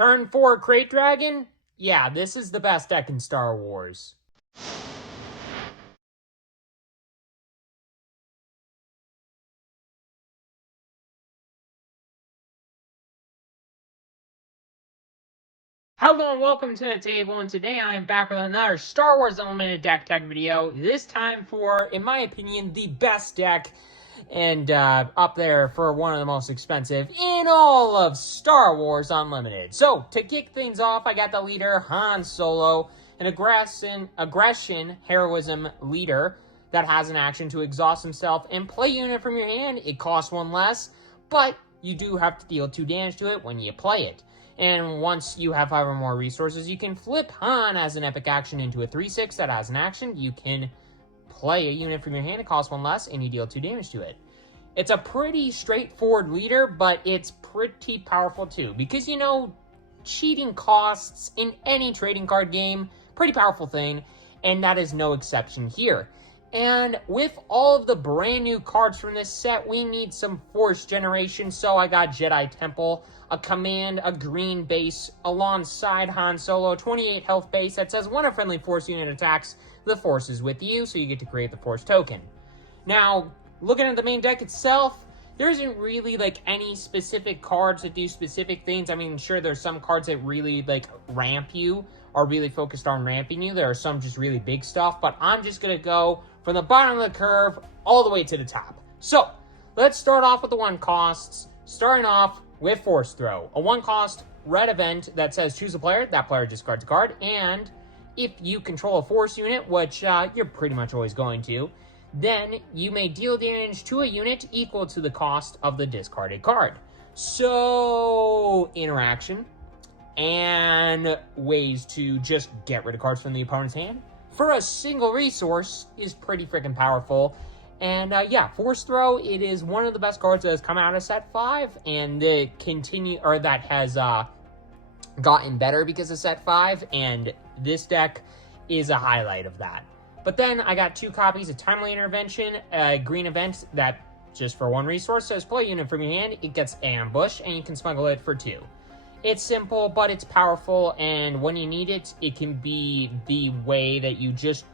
Turn 4 KRAYT Dragon? Yeah, this is the best deck in Star Wars. Hello and welcome to the table, and today I am back with another Star Wars Unlimited deck tech video. This time for, in my opinion, the best deck, and up there for one of the most expensive in all of Star Wars Unlimited. So, to kick things off, I got the leader, Han Solo, an aggression, heroism leader that has an action to exhaust himself and play a unit from your hand. It costs one less, but you do have to deal 2 damage to it when you play it. And once you have 5 or more resources, you can flip Han as an epic action into a 3/6 that has an action. You can play a unit from your hand, it costs 1 less, and you deal 2 damage to it. It's a pretty straightforward leader, but it's pretty powerful too. Because, you know, cheating costs in any trading card game, pretty powerful thing, and that is no exception here. And with all of the brand new cards from this set, we need some force generation, so I got Jedi Temple, a command, a green base, alongside Han Solo, 28 health base that says when a friendly force unit attacks, the force is with you, so you get to create the force token. Now, looking at the main deck itself, there isn't really, like, any specific cards that do specific things. I mean, sure, there's some cards that really, like, ramp you, are really focused on ramping you. There are some just really big stuff, but I'm just going to go from the bottom of the curve all the way to the top. So, let's start off with the 1 costs, starting off with Force Throw. A 1 cost red event that says choose a player, that player discards a card, and if you control a force unit, which you're pretty much always going to, then you may deal damage to a unit equal to the cost of the discarded card. So, interaction and ways to just get rid of cards from the opponent's hand for a single resource is pretty freaking powerful. And yeah, Force Throw, it is one of the best cards that has come out of set 5, and that has gotten better because of set 5, and this deck is a highlight of that. But then I got 2 copies of Timely Intervention, a green event that just for 1 resource says play a unit from your hand, it gets ambush, and you can smuggle it for 2. It's simple, but it's powerful, and when you need it, it can be the way that you just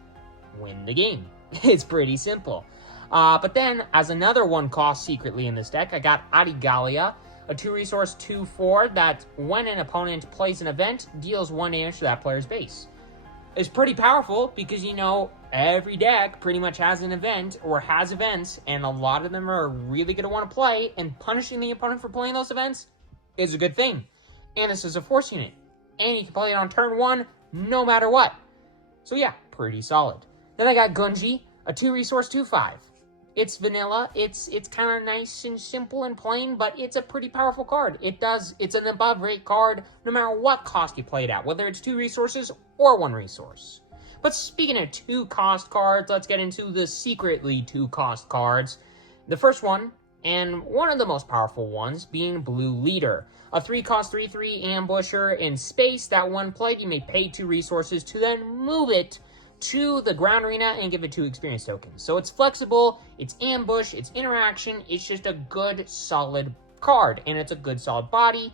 win the game. It's pretty simple. But then, as another 1 cost secretly in this deck, I got Adigalia, a 2-resource 2/4 that when an opponent plays an event, deals 1 damage to that player's base. It's pretty powerful because, you know, every deck pretty much has an event or has events, and a lot of them are really going to want to play, and punishing the opponent for playing those events is a good thing. And this is a force unit, and you can play it on turn 1 no matter what. So yeah, pretty solid. Then I got Gunji, a 2-resource 2/5. It's vanilla, it's kind of nice and simple and plain, but it's a pretty powerful card. It's an above rate card no matter what cost you play it at, whether it's 2 resources or 1 resource. But speaking of 2 cost cards, let's get into the secretly 2 cost cards. The first one, and one of the most powerful ones, being Blue Leader. A 3 cost 3/3 ambusher in space that when played, you may pay 2 resources to then move it to the ground arena and give it 2 experience tokens. So it's flexible, it's ambush, it's interaction, it's just a good, solid card. And it's a good, solid body.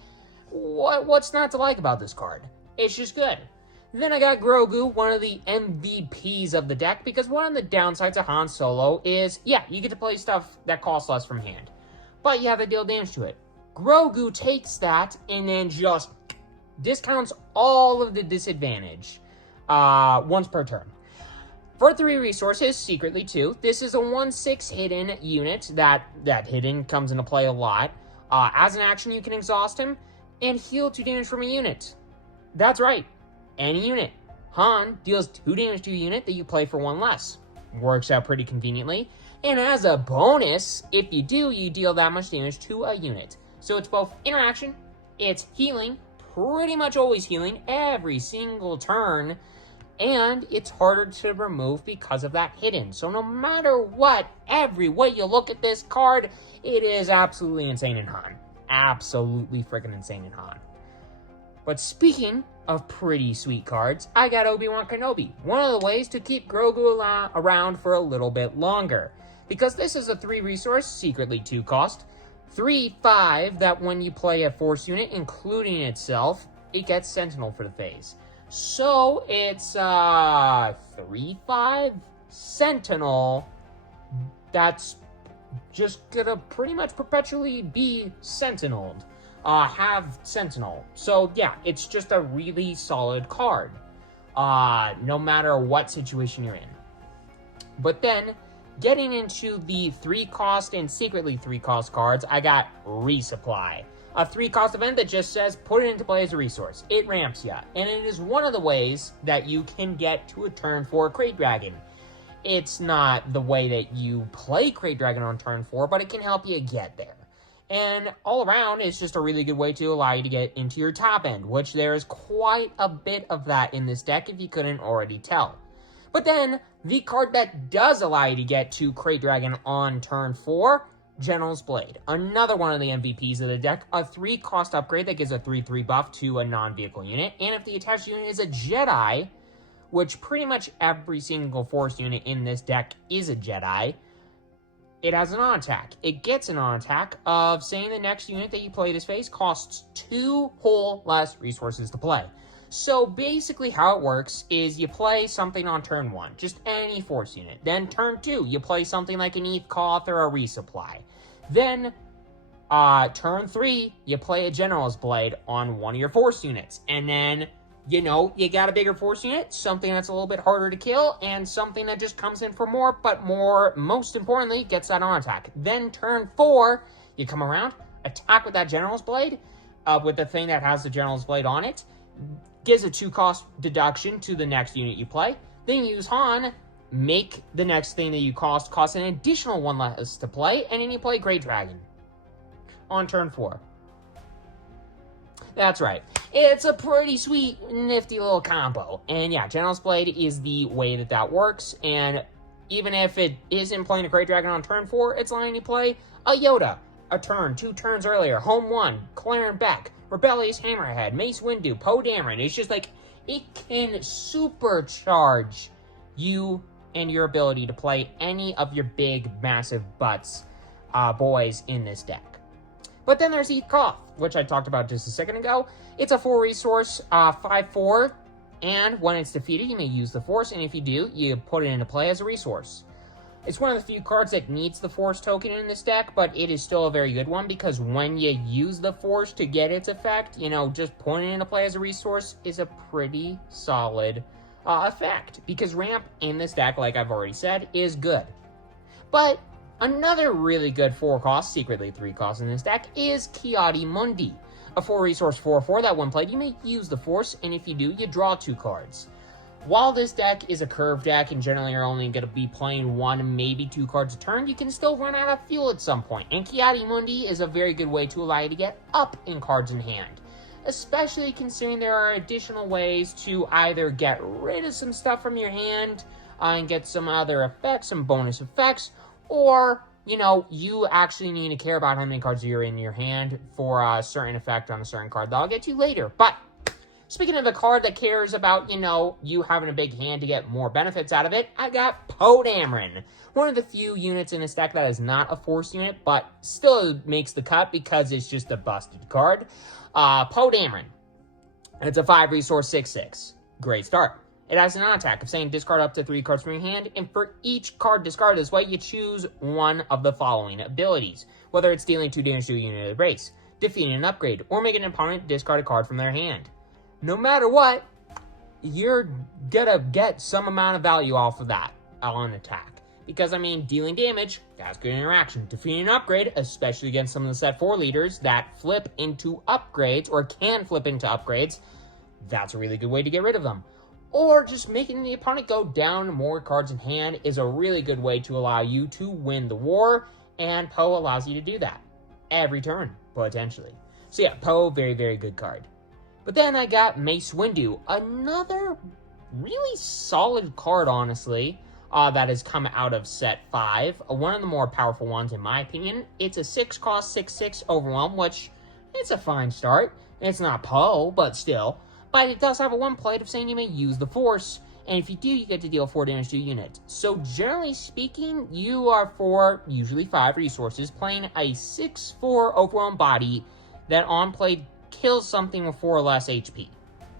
What's not to like about this card? It's just good. Then I got Grogu, one of the MVPs of the deck, because one of the downsides of Han Solo is, yeah, you get to play stuff that costs less from hand, but you have to deal damage to it. Grogu takes that and then just discounts all of the disadvantage once per turn. For 3 resources, secretly 2, this is a 1/6 hidden unit that hidden comes into play a lot. As an action, you can exhaust him and heal 2 damage from a unit. That's right. Any unit. Han deals 2 damage to a unit that you play for 1 less. Works out pretty conveniently. And as a bonus, if you do, you deal that much damage to a unit. So it's both interaction, it's healing, pretty much always healing every single turn, and it's harder to remove because of that hidden. So no matter what, every way you look at this card, it is absolutely insane in Han. Absolutely freaking insane in Han. But speaking of pretty sweet cards, I got Obi-Wan Kenobi, one of the ways to keep Grogu around for a little bit longer. Because this is a 3-resource, secretly 2 cost, 3/5 that when you play a force unit, including itself, it gets Sentinel for the phase. So it's 3/5 Sentinel that's just gonna pretty much perpetually be Sentineled. Have Sentinel. So yeah, it's just a really solid card. No matter what situation you're in. But then, getting into the 3-cost and secretly 3-cost cards, I got Resupply. A 3-cost event that just says, put it into play as a resource. It ramps ya, and it is one of the ways that you can get to a turn 4 KRAYT Dragon. It's not the way that you play KRAYT Dragon on turn 4, but it can help you get there. And all around, it's just a really good way to allow you to get into your top end, which there's quite a bit of that in this deck if you couldn't already tell. But then, the card that does allow you to get to KRAYT Dragon on turn 4, General's Blade. Another one of the MVPs of the deck, a 3-cost upgrade that gives a 3/3 buff to a non-vehicle unit, and if the attached unit is a Jedi, which pretty much every single Force unit in this deck is a Jedi, it has an on-attack. It gets an on-attack of saying the next unit that you play this phase costs 2 whole less resources to play. So basically how it works is you play something on turn 1, just any Force unit. Then turn 2, you play something like an ETH Koth or a Resupply. Then turn 3, you play a General's Blade on one of your Force units. And then, you know, you got a bigger Force unit, something that's a little bit harder to kill, and something that just comes in for more, but most importantly, gets that on attack. Then turn 4, you come around, attack with that General's Blade, with the thing that has the General's Blade on it, gives a 2-cost deduction to the next unit you play. Then use Han, make the next thing that you cost an additional 1 less to play, and then you play KRAYT Dragon on turn 4. That's right. It's a pretty sweet, nifty little combo. And yeah, General's Blade is the way that that works. And even if it isn't playing a KRAYT Dragon on turn 4, it's letting you play a Yoda a turn, 2 turns earlier, Home 1, Clarence Beck, Rebellious Hammerhead, Mace Windu, Poe Dameron. It's just like, it can supercharge you and your ability to play any of your big, massive butts, boys in this deck. But then there's ETH Koth, which I talked about just a second ago. It's a 4-resource, 5/4, and when it's defeated, you may use the Force, and if you do, you put it into play as a resource. It's one of the few cards that needs the Force token in this deck, but it is still a very good one, because when you use the Force to get its effect, you know, just putting it into play as a resource is a pretty solid effect, because ramp in this deck, like I've already said, is good. But another really good 4-cost, secretly 3-cost in this deck, is KRAYT Mundi. A 4-resource 4/4 that when played, you may use the Force, and if you do, you draw 2 cards. While this deck is a curve deck, and generally you're only going to be playing 1, maybe 2 cards a turn, you can still run out of fuel at some point, and KRAYT Mundi is a very good way to allow you to get up in cards in hand. Especially considering there are additional ways to either get rid of some stuff from your hand, and get some other effects, some bonus effects, or, you know, you actually need to care about how many cards are in your hand for a certain effect on a certain card that I'll get to later. But speaking of a card that cares about, you know, you having a big hand to get more benefits out of it, I got Poe Dameron. One of the few units in this deck that is not a Force unit, but still makes the cut because it's just a busted card. Poe Dameron. It's a 5-resource 6/6. Great start. It has an on-attack of saying discard up to 3 cards from your hand, and for each card discarded this way, you choose one of the following abilities, whether it's dealing 2 damage to a unit of the base, defeating an upgrade, or making an opponent discard a card from their hand. No matter what, you're gonna get some amount of value off of that on attack. Because, I mean, dealing damage, that's good interaction. Defeating an upgrade, especially against some of the set 4 leaders that flip into upgrades, or can flip into upgrades, that's a really good way to get rid of them. Or just making the opponent go down more cards in hand is a really good way to allow you to win the war, and Poe allows you to do that every turn, potentially. So yeah, Poe, very, very good card. But then I got Mace Windu, another really solid card, honestly, that has come out of set 5. One of the more powerful ones, in my opinion. It's a 6-cost 6/6 Overwhelm, which, it's a fine start. It's not Poe, but still. But it does have a 1 plate of saying you may use the Force, and if you do, you get to deal 4 damage to a unit. So generally speaking, you are for usually 5 resources, playing a 6/4 Overwhelm body that on play kills something with 4 or less HP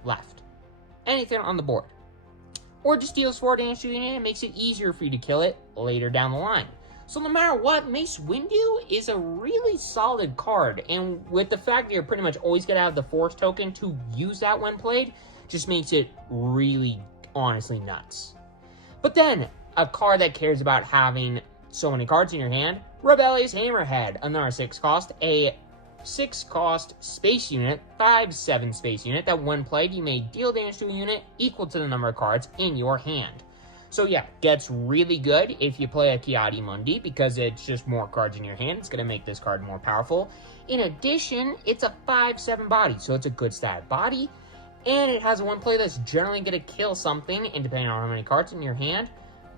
left. Anything on the board. Or just deals 4 damage to the unit and makes it easier for you to kill it later down the line. So no matter what, Mace Windu is a really solid card, and with the fact that you're pretty much always going to have the Force token to use that when played, just makes it really, honestly nuts. But then, a card that cares about having so many cards in your hand, Rebellious Hammerhead, another 6 cost, a 6 cost space unit, 5/7 space unit, that when played you may deal damage to a unit equal to the number of cards in your hand. So yeah, gets really good if you play a Ki-Adi-Mundi, because it's just more cards in your hand. It's going to make this card more powerful. In addition, it's a 5/7 body, so it's a good stat body, and it has a one play that's generally going to kill something, and depending on how many cards in your hand,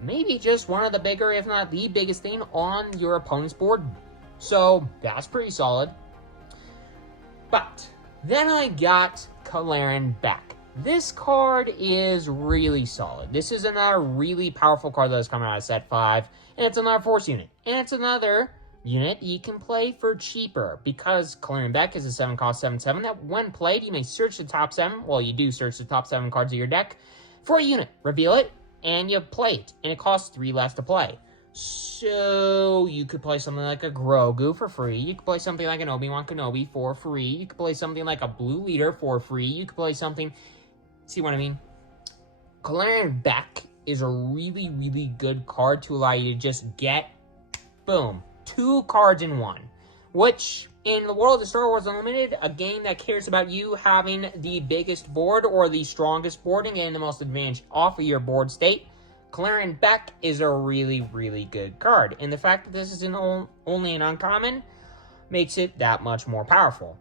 maybe just one of the bigger, if not the biggest thing on your opponent's board. So that's pretty solid. But then I got Kalaran back. This card is really solid. This is another really powerful card that is coming out of set 5, and it's another Force unit. And it's another unit you can play for cheaper, because Kalaran Beck is a 7 cost 7/7 that when played you may search the top 7, well you do search the top 7 cards of your deck for a unit, reveal it, and you play it, and it costs 3 less to play. So you could play something like a Grogu for free, you could play something like an Obi-Wan Kenobi for free, you could play something like a Blue Leader for free, you could play something, see what I mean? Kalaran Beck is a really, really good card to allow you to just get, boom, 2 cards in one. Which, in the world of Star Wars Unlimited, a game that cares about you having the biggest board or the strongest board and getting the most advantage off of your board state, Kalaran Beck is a really, really good card. And the fact that this is only an uncommon makes it that much more powerful.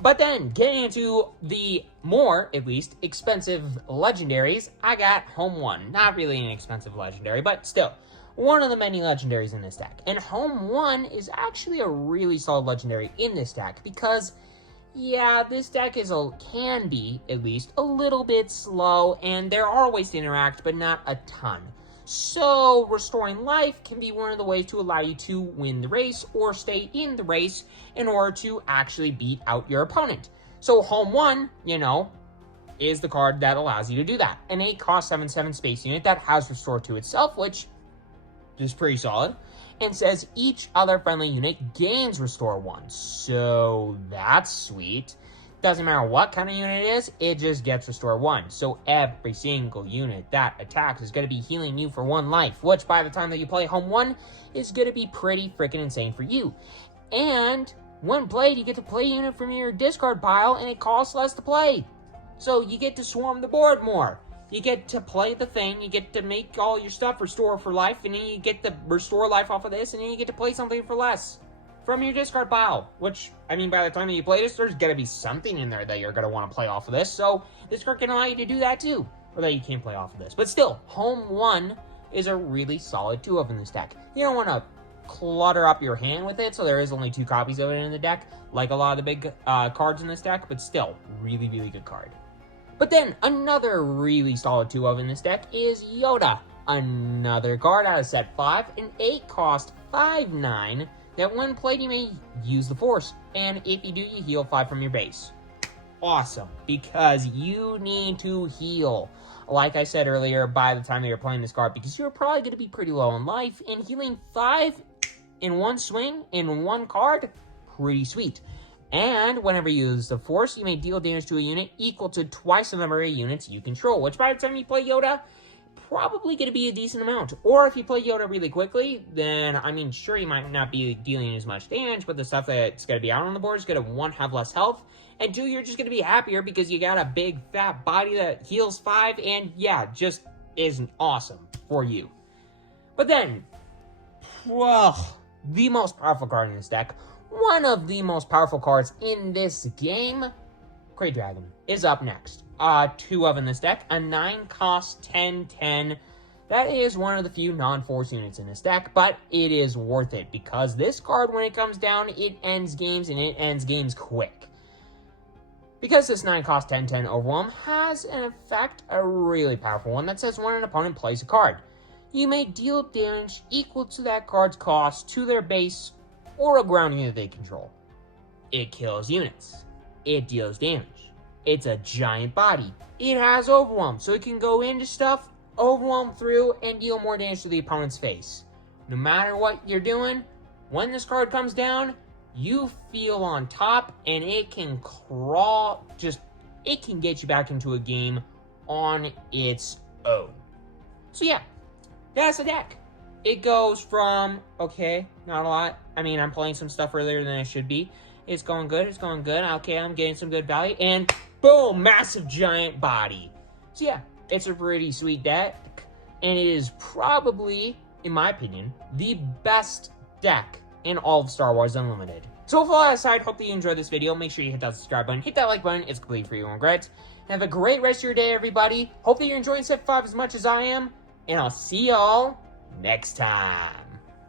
But then, getting into the more, at least, expensive legendaries, I got Home 1. Not really an expensive legendary, but still, one of the many legendaries in this deck. And Home 1 is actually a really solid legendary in this deck, because, yeah, this deck can be, at least, a little bit slow, and there are ways to interact, but not a ton. So, restoring life can be one of the ways to allow you to win the race, or stay in the race, in order to actually beat out your opponent. So, Home 1, you know, is the card that allows you to do that. An 8 cost 7/7 space unit that has Restore to itself, which is pretty solid, and says each other friendly unit gains Restore 1. So that's sweet. Doesn't matter what kind of unit it is, it just gets Restore 1. So every single unit that attacks is going to be healing you for 1 life, which by the time that you play Home 1 is going to be pretty freaking insane for you. And when played, you get to play a unit from your discard pile, and it costs less to play. So you get to swarm the board more. You get to play the thing, you get to make all your stuff restore for life, and then you get to restore life off of this, and then you get to play something for less from your discard pile. Which, I mean, by the time that you play this, there's going to be something in there that you're going to want to play off of this, so this card can allow you to do that too. Or that you can't play off of this. But still, Home 1 is a really solid 2-of in this deck. You don't want to clutter up your hand with it, so there is only 2 copies of it in the deck, like a lot of the big cards in this deck, but still, really, really good card. But then, another really solid 2-of in this deck is Yoda. Another card out of set 5, an 8 cost 5/9, that when played you may use the Force, and if you do, you heal 5 from your base. Awesome, because you need to heal, like I said earlier, by the time that you're playing this card, because you're probably going to be pretty low in life, and healing 5 in one swing, in one card, pretty sweet. And whenever you use the Force, you may deal damage to a unit equal to twice the number of units you control, which by the time you play Yoda, probably going to be a decent amount. Or if you play Yoda really quickly, then, I mean, sure, you might not be dealing as much damage, but the stuff that's going to be out on the board is going to, 1, have less health, and 2, you're just going to be happier because you got a big, fat body that heals 5, and yeah, just is awesome for you. But then, well, the most powerful card in this deck, one of the most powerful cards in this game, KRAYT Dragon, is up next. 2-of in this deck, a 9 cost 10/10. That is one of the few non-Force units in this deck, but it is worth it, because this card, when it comes down, it ends games, and it ends games quick. Because this 9 cost 10/10 Overwhelm has an effect, a really powerful one, that says when an opponent plays a card, you may deal damage equal to that card's cost to their base or a ground unit they control. It kills units. it deals damage. It's a giant body. It has Overwhelm, so it can go into stuff, overwhelm through, and deal more damage to the opponent's face. No matter what you're doing, when this card comes down, you feel on top, and it can crawl, it can get you back into a game on its own. So yeah, that's the deck. It goes from, okay, not a lot. I mean, I'm playing some stuff earlier than I should be. It's going good, Okay, I'm getting some good value, and boom, massive giant body. So yeah, it's a pretty sweet deck, and it is probably, in my opinion, the best deck in all of Star Wars Unlimited. So with all that aside, hope that you enjoyed this video. Make sure you hit that subscribe button, hit that like button. It's completely free, you won't regret. Have a great rest of your day, everybody. Hope that you're enjoying Set 5 as much as I am, and I'll see y'all next time.